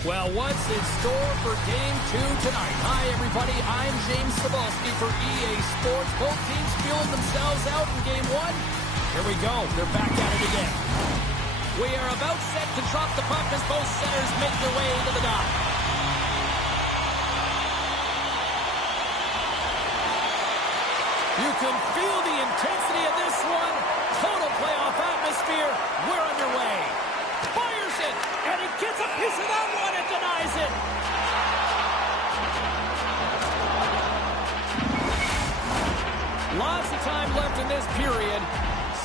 Well, what's in store for Game 2 tonight? Hi, everybody. I'm James Cebulski for EA Sports. Both teams feeling themselves out in Game 1. Here we go. They're back at it again. We are about set to drop the puck as both centers make their way to the dot. You can feel the intensity of this one. Total playoff atmosphere. We're underway. Fires it, and he gets a piece of that one and denies it. Lots of time left in this period.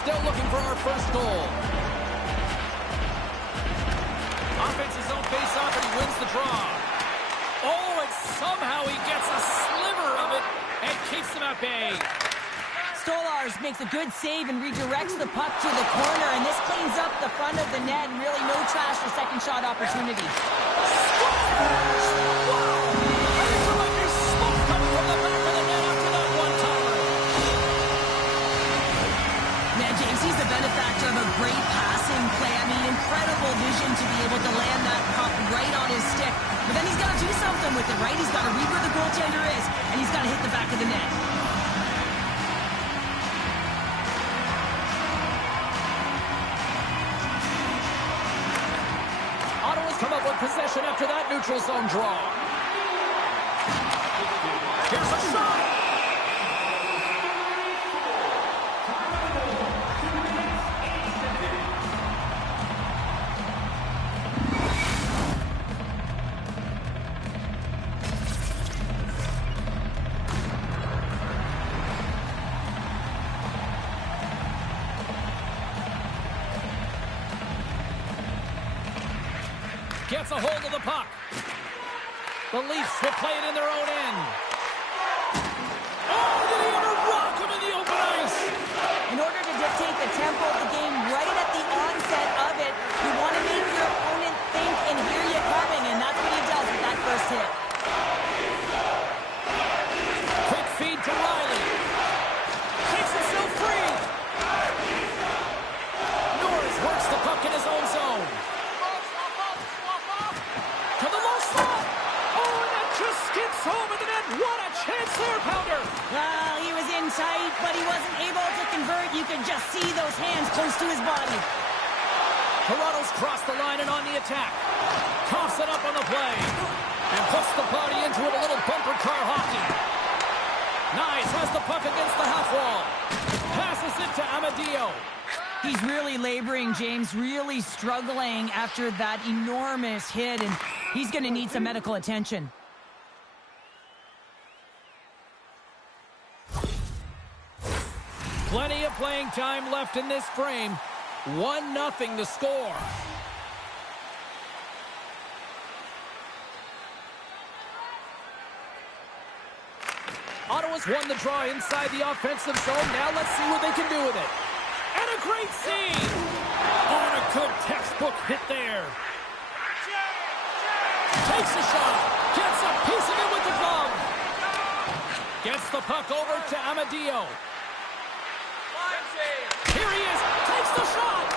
Still looking for our first goal. Offense's own face-off, and he wins the draw. Oh, and somehow he gets a sliver of it and keeps them at bay. Stolars makes a good save and redirects the puck to the corner, and this cleans up the front of the net, and really no trash for second shot opportunity. Man, James, he's the benefactor of a great passing play. I mean, incredible vision to be able to land that puck right on his stick. But then he's got to do something with it, right? He's got to read where the goaltender is, and he's got to hit the back of the net. Come up with possession after that neutral zone draw. Here's a shot. Gets a hold of the puck. The Leafs will play it in their own end. Oh, did he ever rock him in the open ice? In order to dictate the tempo of the game right at the onset of it, you want to make your opponent think and hear you coming, and that's what he does with that first hit. Quick feed to Riley. Takes himself free. Norris works the puck in his own zone. To the low slot. Oh, and that just skips over the net. What a chance there, Pounder. Well, he was in tight, but he wasn't able to convert. You could just see those hands close to his body. Toronto's crossed the line and on the attack. Coughs it up on the play. And puts the body into it, a little bumper car hockey. Nice, has the puck against the half wall. Passes it to Amadio. He's really laboring, James, really struggling after that enormous hit, and he's going to need some medical attention. Plenty of playing time left in this frame. 1-0 to score. Ottawa's won the draw inside the offensive zone. Now let's see what they can do with it. And a great save! Oh, and a good textbook hit there. Takes a shot. Gets a piece of it with the glove. Gets the puck over to Amadio. Here he is. Takes the shot.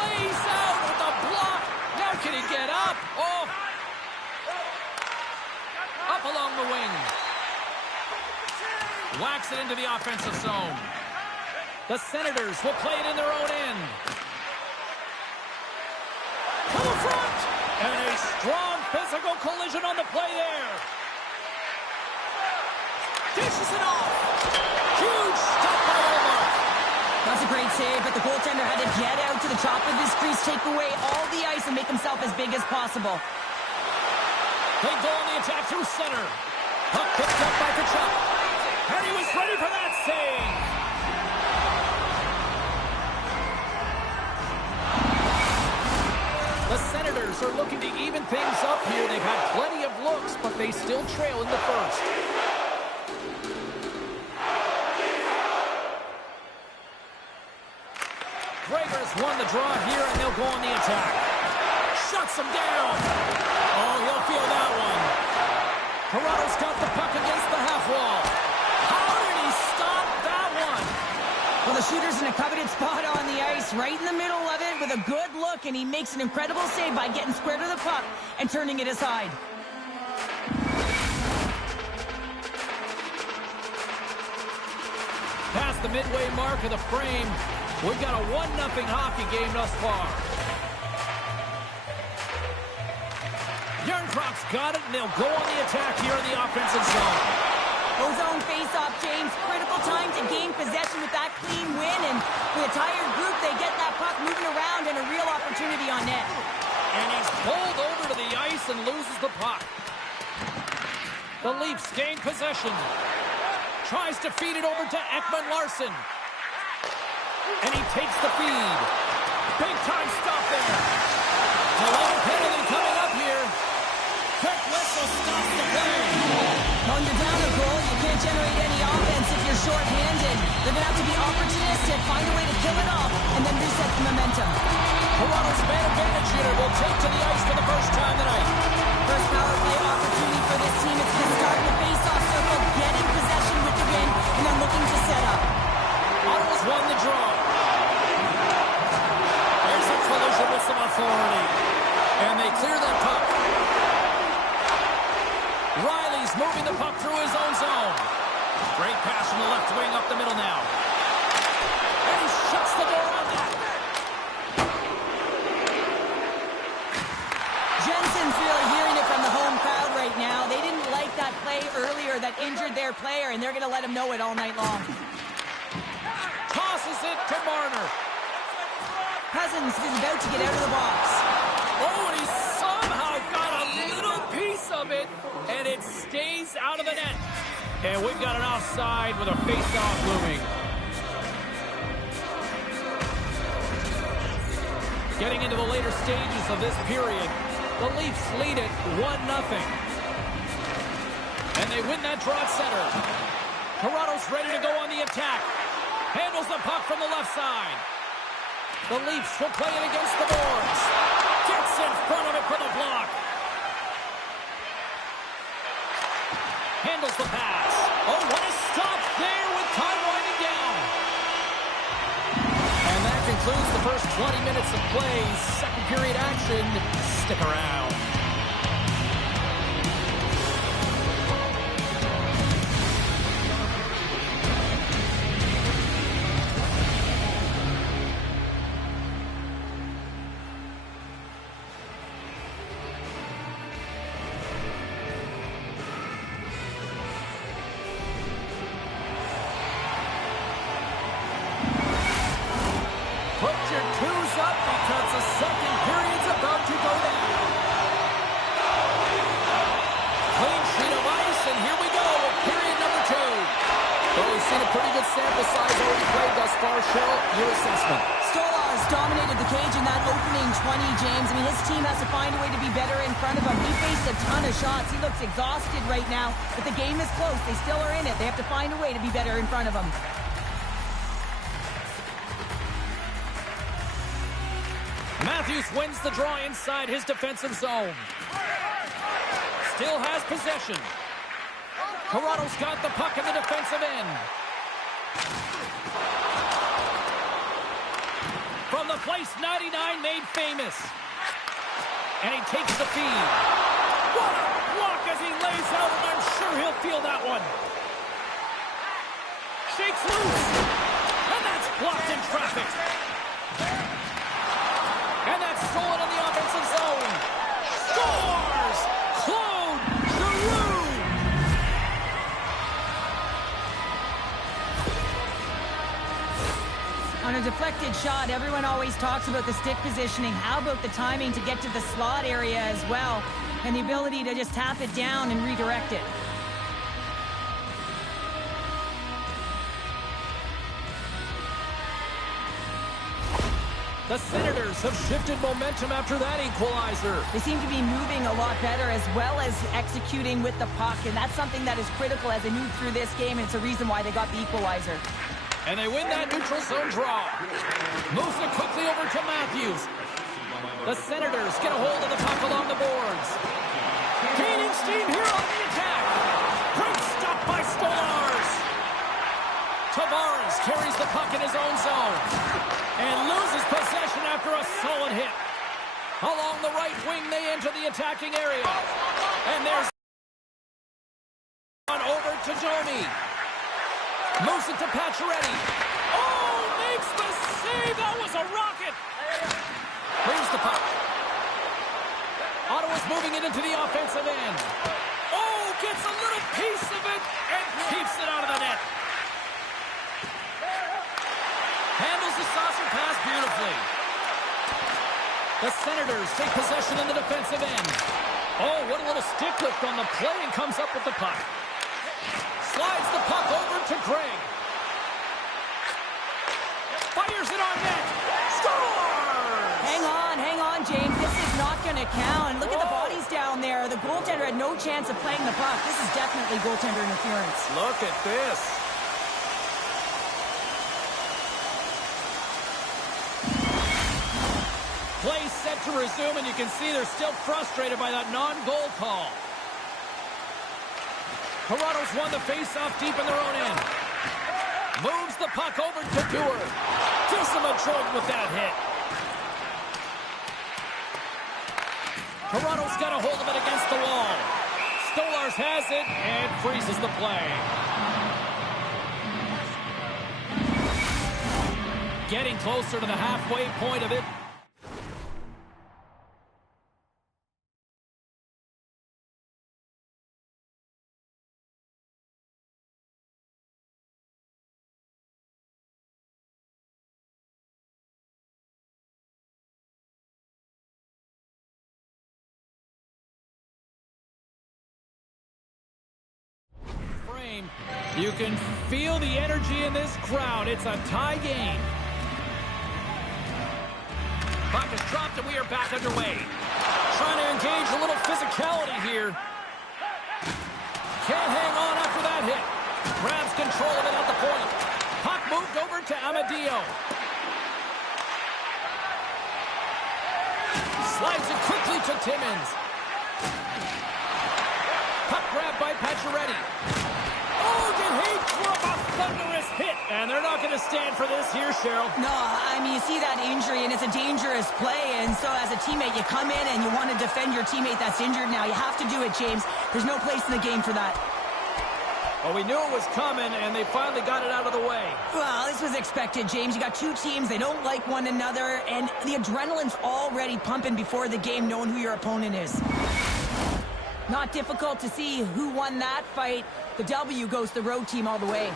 Lays out with a block. Now can he get up? Oh. Up along the wing. Whacks it into the offensive zone. The Senators will play it in their own end. To the front! And a strong physical collision on the play there. Dishes it off. Huge stop by Omar. That's a great save, but the goaltender had to get out to the top of his crease, take away all the ice, and make himself as big as possible. They go on the attack through center. Puck picked up by Kachuk. And he was ready for that save. The Senators are looking to even things up here. They've had plenty of looks, but they still trail in the first. Gregor's won the draw here, and they'll go on the attack. Shuts him down. Oh, he'll feel that one. Toronto's got the puck against the half wall. How did he stop that one? Well, the shooter's in a coveted spot on the ice, right in the middle of it, with a good look, and he makes an incredible save by getting square to the puck and turning it aside. Past the midway mark of the frame, we've got a 1-0 hockey game thus far. Yarncroft's got it, and they'll go on the attack here in the offensive zone. Zone face-off, James. Critical time to gain possession with that clean win, and with a tired group, they get that puck moving around and a real opportunity on net. And he's pulled over to the ice and loses the puck. The Leafs gain possession. Tries to feed it over to Ekman-Larsson. And he takes the feed. Big-time stop there. Delay penalty coming up here. Quick whistle stops the play. When you're down a goal, you can't generate any offense if you're short-handed. They're going to have to be opportunistic, find a way to kill it off, and then reset the momentum. Toronto's man advantage unit will take to the ice for the first time tonight. First power play opportunity for this team. It's going to start in the face-off circle, getting possession with the win, and then looking to set up. Ottawa's won the draw. There's a collision with some authority. And they clear that puck. Riley's moving the puck through his own zone. Great pass from the left wing up the middle now. And he shuts the door on that. Jensen's really hearing it from the home crowd right now. They didn't like that play earlier that injured their player, and they're going to let him know it all night long. Tosses it to Marner. Cousins is about to get out of the box. Oh, and he somehow got a little piece of it, and it stays out of the net. And we've got an offside with a face-off looming. Getting into the later stages of this period, the Leafs lead it 1-0. And they win that draw at center. Toronto's ready to go on the attack. Handles the puck from the left side. The Leafs will play it against the boards. Gets in front of it for the block. Handles the pass. Oh, what a stop there with time winding down. And that concludes the first 20 minutes of play. Second period action. Stick around. Put your twos up because the second period's about to go down. Clean sheet of ice, and here we go with period number 2. Well, we've seen a pretty good sample size already played thus far. Cheryl, your assessment. Stolarz dominated the cage in that opening 20, James. I mean, his team has to find a way to be better in front of him. He faced a ton of shots. He looks exhausted right now, but the game is close. They still are in it. They have to find a way to be better in front of him. Matthews wins the draw inside his defensive zone. Still has possession. Toronto's got the puck in the defensive end. From the place 99 made famous. And he takes the feed. What a block as he lays out, and I'm sure he'll feel that one. Shakes loose. And that's blocked in traffic. And that's stolen in the offensive zone. Scores! Claude Giroux! On a deflected shot, everyone always talks about the stick positioning. How about the timing to get to the slot area as well? And the ability to just tap it down and redirect it. The Senators have shifted momentum after that equalizer. They seem to be moving a lot better as well as executing with the puck, and that's something that is critical as they move through this game, and it's a reason why they got the equalizer. And they win that neutral zone draw. Moves it quickly over to Matthews. The Senators get a hold of the puck along the boards. Gaining steam here on the attack. Great stop by Stolarz. Tavares carries the puck in his own zone and loses possession after a wing, they enter the attacking area. And there's on over to Domi. Moves it to Pacioretty. Oh, makes the save. That was a rocket. Brings the puck. Ottawa's moving it into the offensive end. Oh, gets a little piece of it and keeps it out of the net. Handles the saucer pass beautifully. The Senators take possession in the defensive end. Oh, what a little stick lift on the play, and comes up with the puck. Slides the puck over to Craig. Fires it on net. Scores! Hang on, James. This is not going to count. Look at the bodies down there. The goaltender had no chance of playing the puck. This is definitely goaltender interference. Look at this. Play set to resume, and you can see they're still frustrated by that non-goal call. Toronto's won the face-off deep in their own end. Moves the puck over to TOR. Gives him a jolt with that hit. Toronto's got a hold of it against the wall. Stolarz has it and freezes the play. Getting closer to the halfway point of it. You can feel the energy in this crowd. It's a tie game. Puck is dropped and we are back underway. Trying to engage a little physicality here. Can't hang on after that hit. Grabs control of it at the point. Puck moved over to Amadio. Slides it quickly to Timmins. Puck grabbed by Pacioretty. Oh, did he drop a thunderous hit? And they're not going to stand for this here, Cheryl. No, I mean, you see that injury, and it's a dangerous play. And so as a teammate, you come in and you want to defend your teammate that's injured now. You have to do it, James. There's no place in the game for that. Well, we knew it was coming, and they finally got it out of the way. Well, this was expected, James. You got two teams. They don't like one another, and the adrenaline's already pumping before the game, knowing who your opponent is. Not difficult to see who won that fight. The W goes to the road team all the way.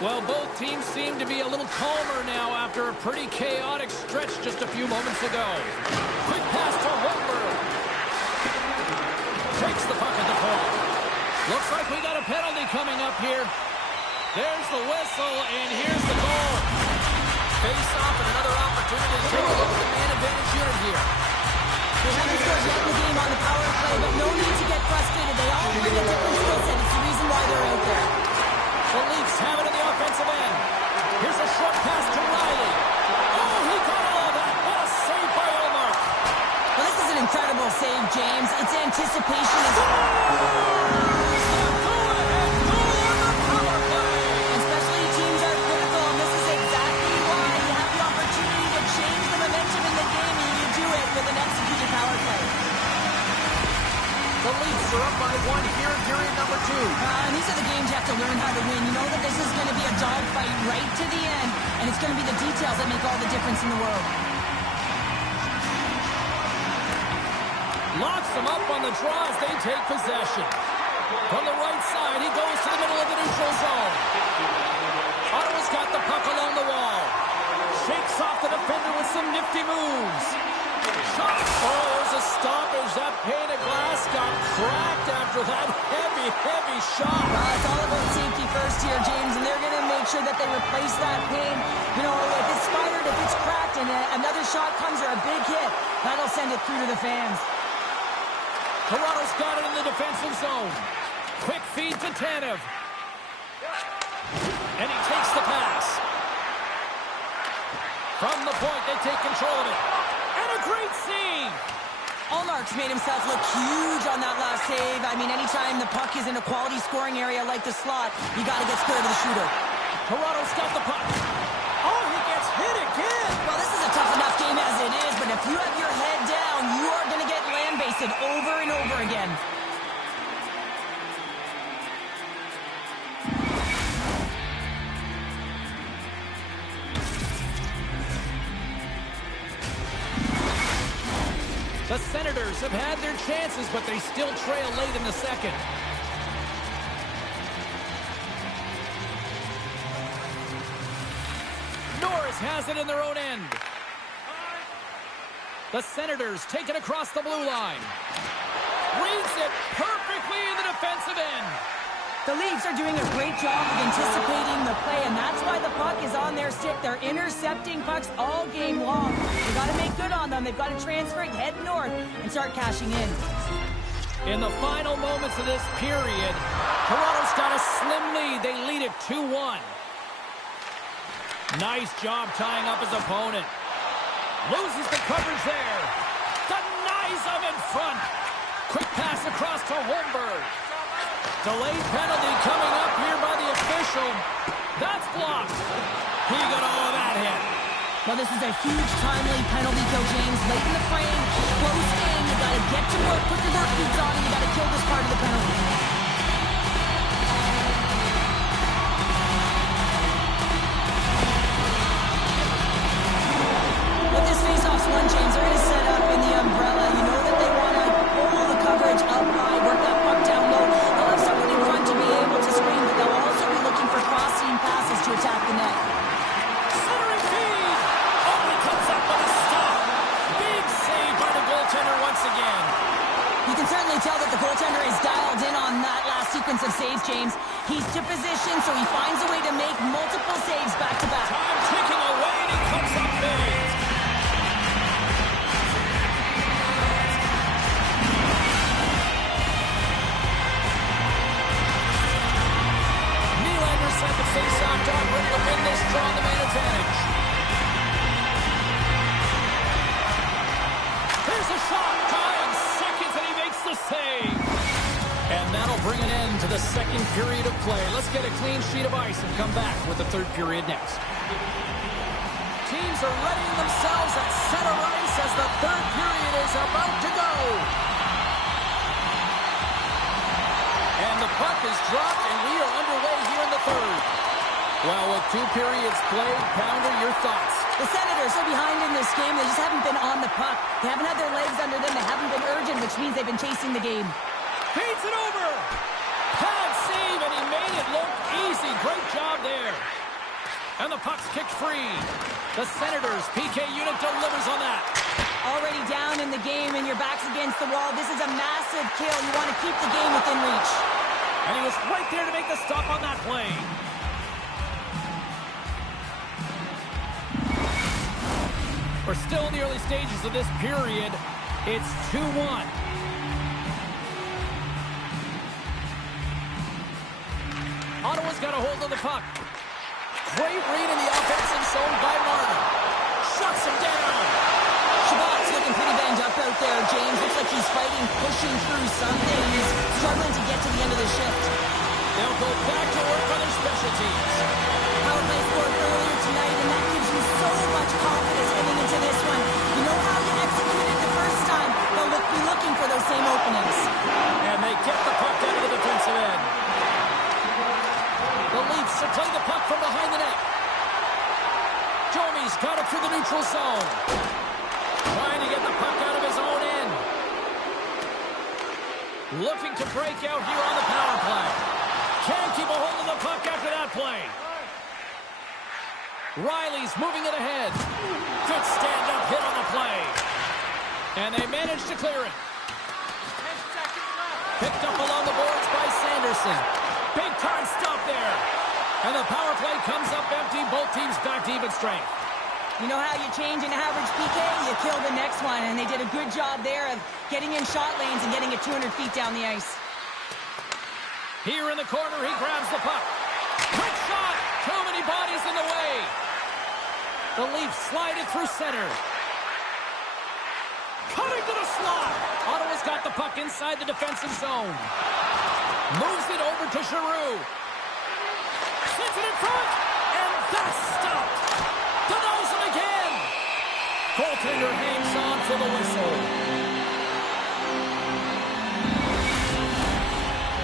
Well, both teams seem to be a little calmer now after a pretty chaotic stretch just a few moments ago. Quick pass to Holmberg. Takes the puck at the point. Looks like we got a penalty coming up here. There's the whistle, and here's the goal. Face off and another opportunity to take a look at the man advantage unit here. They haven't scored yet in the game on the power play, but no need to get frustrated. They all bring a different skill set. It's the reason why they're out there. The Leafs have it in the offensive end. Here's a short pass to Riley. Oh, he got all of that. What a save by Ullmark. Well, this is an incredible save, James. Its anticipation is... And specialty teams are critical, and this is exactly why you have the opportunity to change the momentum in the game, and you do it with an executed power play. The Leafs are up by one here in period number 2. And these are the games you have to learn how to win. You know that this is going to be a dogfight right to the end, and it's going to be the details that make all the difference in the world. Locks them up on the draw as they take possession. From the right side, he goes to the middle of the neutral zone. Ottawa's got the puck along the wall. Shakes off the defender with some nifty moves. Shot. Oh, there's a stoppage. That pane of glass got cracked after that heavy, heavy shot. It's all about safety first here, James, and they're going to make sure that they replace that pane. You know, if it's spidered, if it's cracked, and another shot comes or a big hit, that'll send it through to the fans. Toronto's got it in the defensive zone. Quick feed to Tanev. And he takes the pass. From the point, they take control of it. And a great save. Ullmark's made himself look huge on that last save. I mean, anytime the puck is in a quality scoring area like the slot, you got to get scared of the shooter. Toronto's got the puck. Oh, he gets hit again. Well, this is a tough enough game as it is, but if you have your head down, you are going to get landed tested over and over again. The Senators have had their chances, but they still trail late in the second. Norris has it in their own end. The Senators take it across the blue line. Reads it perfectly in the defensive end. The Leafs are doing a great job of anticipating the play, and that's why the puck is on their stick. They're intercepting pucks all game long. They've got to make good on them. They've got to transfer it, head north, and start cashing in. In the final moments of this period, Toronto's got a slim lead. They lead it 2-1. Nice job tying up his opponent. Loses the coverage there. Denies him in front. Quick pass across to Holmberg. Delayed penalty coming up here by the official. That's blocked. He got all of that hit. Well, this is a huge timely penalty kill, James. Late in the frame, close game. You got to get to work, put your work boots on, and you got to kill this part of the penalty. With this face-off's won, James, they're going to set up in the umbrella. You know that they want to pull the coverage up high, work that puck down low. They'll have someone in front to be able to screen, but they'll also be looking for cross-seam passes to attack the net. Centering feed. Only comes up with a stop. Big save by the goaltender once again. You can certainly tell that the goaltender is dialed in on that last sequence of saves, James. He's to position, so he finds a way to make multiple saves back-to-back. Time ticking away, and he comes up big. Set the face-off dog, ready to win this, draw the man advantage. Here's a shot, time seconds, and he makes the save. And that'll bring an end to the second period of play. Let's get a clean sheet of ice and come back with the third period next. Teams are readying themselves at center ice as the third period is about to go. And the puck is dropped, and we are underway here in the third. Well, with 2 periods played, Pounder, your thoughts? The Senators are behind in this game. They just haven't been on the puck. They haven't had their legs under them. They haven't been urgent, which means they've been chasing the game. Feeds it over. Pad save, and he made it look easy. Great job there. And the puck's kicked free. The Senators' PK unit delivers on that. Already down in the game, and your back's against the wall. This is a massive kill. You want to keep the game within reach. And he was right there to make the stop on that play. We're still in the early stages of this period. It's 2-1. Ottawa's got a hold of the puck. Great read in the offensive zone by Martin. Shuts him down. Shabbat's looking pretty banged up out there, James. Looks like he's fighting, pushing through something. He's struggling to get to the end of the shift. They'll go back to work on their special teams. Power play scored earlier tonight, and that gives you so much confidence heading into this one. You know how you executed the first time. They'll be looking for those same openings. And they get the puck out of the defensive end. The Leafs play the puck from behind the net. Jomi's got it through the neutral zone. Trying to get the puck out of his own end. Looking to break out here on the power play. Can't keep a hold of the puck after that play. Riley's moving it ahead. Good stand-up hit on the play. And they managed to clear it. Picked up along the boards by Sanderson. Big time stop there. And the power play comes up empty. Both teams back to even strength. You know how you change an average PK? You kill the next one. And they did a good job there of getting in shot lanes and getting it 200 feet down the ice. Here in the corner, he grabs the puck. Quick shot! Too many bodies in the way. The Leafs slide it through center. Cutting to the slot. Ottawa's got the puck inside the defensive zone. Moves it over to Giroux. Sends it in front. And that's stopped. Denies him again. Goaltender hangs on for the whistle.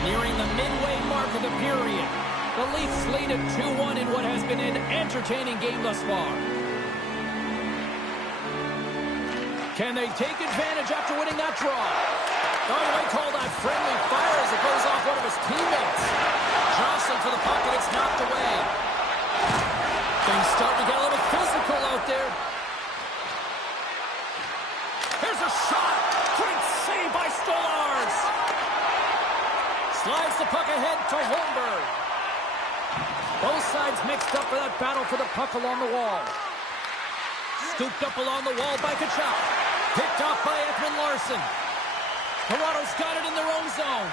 Nearing the midway mark of the period. The Leafs lead at 2-1 in what has been an entertaining game thus far. Can they take advantage after winning that draw? Oh, you might call that friendly fire as it goes off one of his teammates. Jostling for the puck, and it's knocked away. Things starting to get a little physical out there. Here's a shot. Great save by Stolarz. Slides the puck ahead to Holmberg. Both sides mixed up for that battle for the puck along the wall. Scooped up along the wall by Tkachuk. Picked off by Ekman-Larsson. Toronto's got it in their own zone.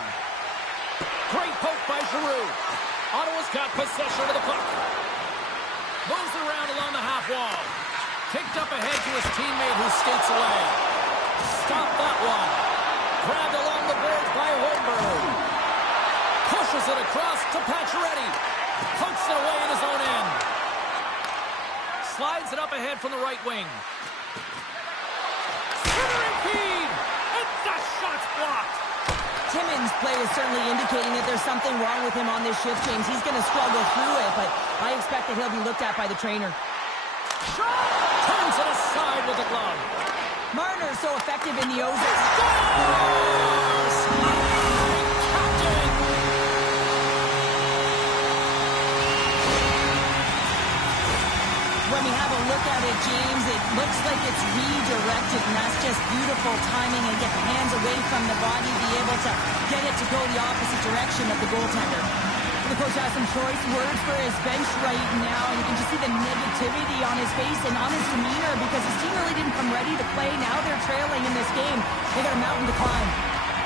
Great poke by Giroux. Ottawa's got possession of the puck. Moves around along the half wall. Kicked up ahead to his teammate who skates away. Stopped that one. Grabbed along the boards by Holmberg. Pushes it across to Pacioretty. Pokes it away in his own end. Slides it up ahead from the right wing. Centering feed! And that shot's blocked! Timmins' play is certainly indicating that there's something wrong with him on this shift change. He's going to struggle through it, but I expect that he'll be looked at by the trainer. Shot! Turns it aside with a glove. Marner so effective in the Ozone. Scores! When we have a look at it, James, it looks like it's redirected, and that's just beautiful timing and get the hands away from the body, be able to get it to go the opposite direction of the goaltender. The coach has some choice words for his bench right now, and you can just see the negativity on his face and on his demeanor because his team really didn't come ready to play. Now they're trailing in this game. They got a mountain to climb.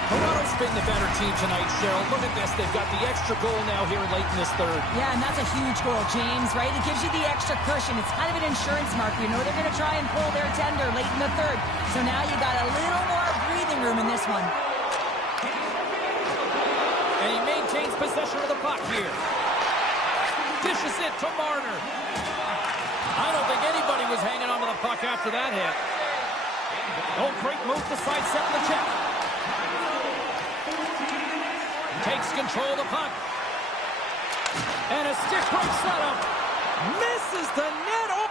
Toronto's been the better team tonight, Cheryl. Look at this. They've got the extra goal now here late in this third. Yeah, and that's a huge goal, James, right? It gives you the extra cushion. It's kind of an insurance marker. You know they're going to try and pull their tender late in the third. So now you got a little more breathing room in this one. And he maintains possession of the puck here. Dishes it to Marner. I don't think anybody was hanging on to the puck after that hit. Oh, great move to sidestep the check. Takes control of the puck. And a stick break setup. Misses the net. Oh,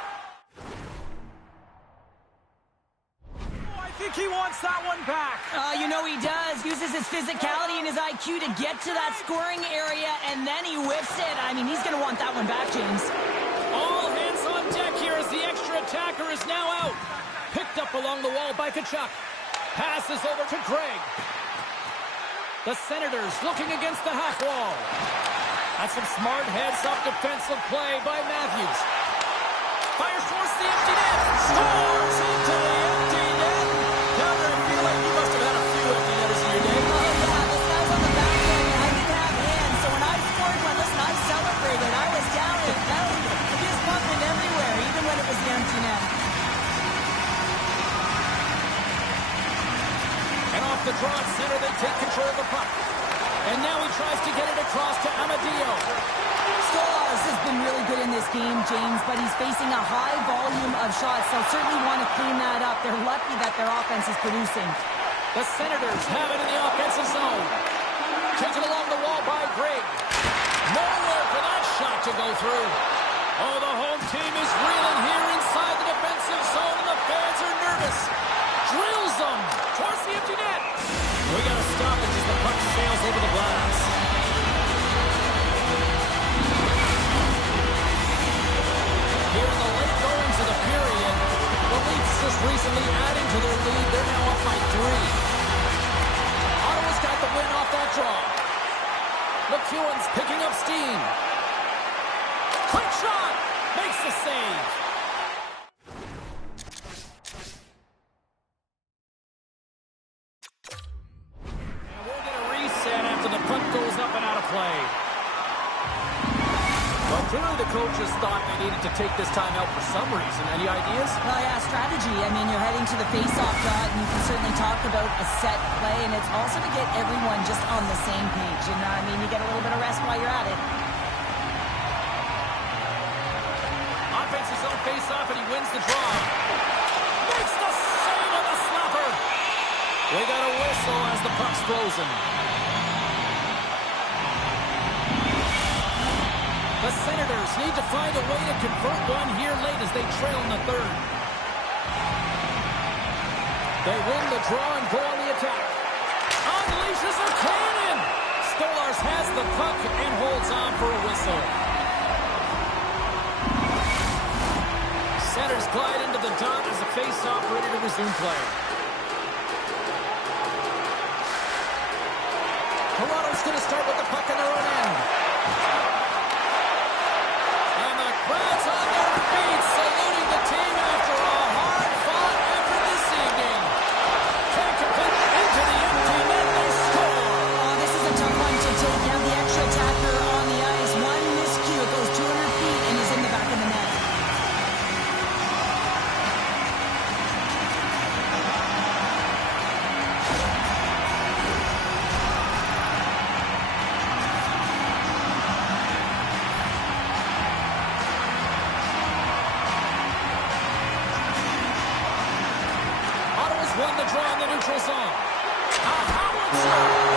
I think he wants that one back. You know he does. Uses his physicality and his IQ to get to that scoring area, and then he whiffs it. I mean, he's going to want that one back, James. All hands on deck here as the extra attacker is now out. Picked up along the wall by Tkachuk. Passes over to Gregg. The Senators looking against the half wall. That's some smart heads-up defensive play by Matthews. Fires towards the empty net. Scores into the empty net. Counter, I feel like you must have had a few empty netters in your day. Oh, yeah, this guy's on the back end. I didn't have hands, so when I scored one, listen, I celebrated. I was down and out, fist pumping everywhere, even when it was the empty net. And off the draw at center, they take control of the puck. And now he tries to get it across to Amadio. Stolarz has been really good in this game, James, but he's facing a high volume of shots. They'll certainly want to clean that up. They're lucky that their offense is producing. The Senators have it in the offensive zone. Taken along the wall by Gregg. Nowhere for that shot to go through. Oh, the home team is reeling here inside the defensive zone, and the fans are nervous. Drills them towards the empty net. We got to stop it as the puck sails over the glass. Here in the late goings of the period, the Leafs just recently adding to their lead. They're now up by 3. Ottawa's got the win off that draw. McEwen's picking up steam. Quick shot! Makes the save. Clearly the coaches thought they needed to take this time out for some reason. Any ideas? Well, yeah, strategy. I mean, you're heading to the face-off dot, and you can certainly talk about a set play, and it's also to get everyone just on the same page. And, I mean, you get a little bit of rest while you're at it. Offensive zone face-off, and he wins the draw. Makes the save on the slapper. We got a whistle as the puck's frozen. The Senators need to find a way to convert one here late as they trail in the third. They win the draw and go on the attack. Unleashes a cannon! Stolarz has the puck and holds on for a whistle. Senators glide into the dot as a face-off ready to resume play. Toronto's going to start with the puck in their own end. And the crowd's on their feet, saluting the team after a hard-fought effort this evening. Can't complete into the empty net. They score. Oh, this is a tough one to take. You have the extra attacker on the ice. One miscue, it goes 200 feet and is in the back of the net. Won the draw in the neutral zone. A howitzer